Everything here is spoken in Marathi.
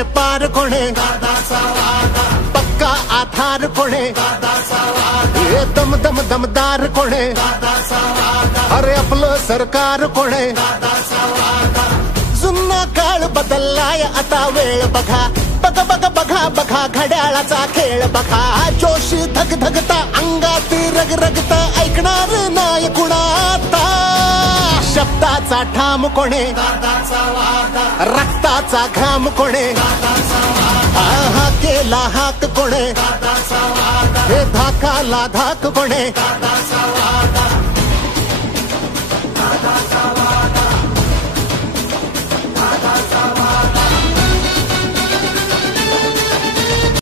पुढे पार कोणे पक्का आधार कोणे हे दम दम दमदार कोणे अरे आपलं सरकार कोणे जुना काळ बदललाय आता वेळ बघा बघा बघा बघा बघा घड्याळाचा खेळ बघा जोश धग धगता अंगात रग रगता ऐकणार नाही कुणाता शब्दाचा ठाम कोणे रक्ताचा घाम कोणे हा केला हाक कोणे हे धाकाला धाक कोणे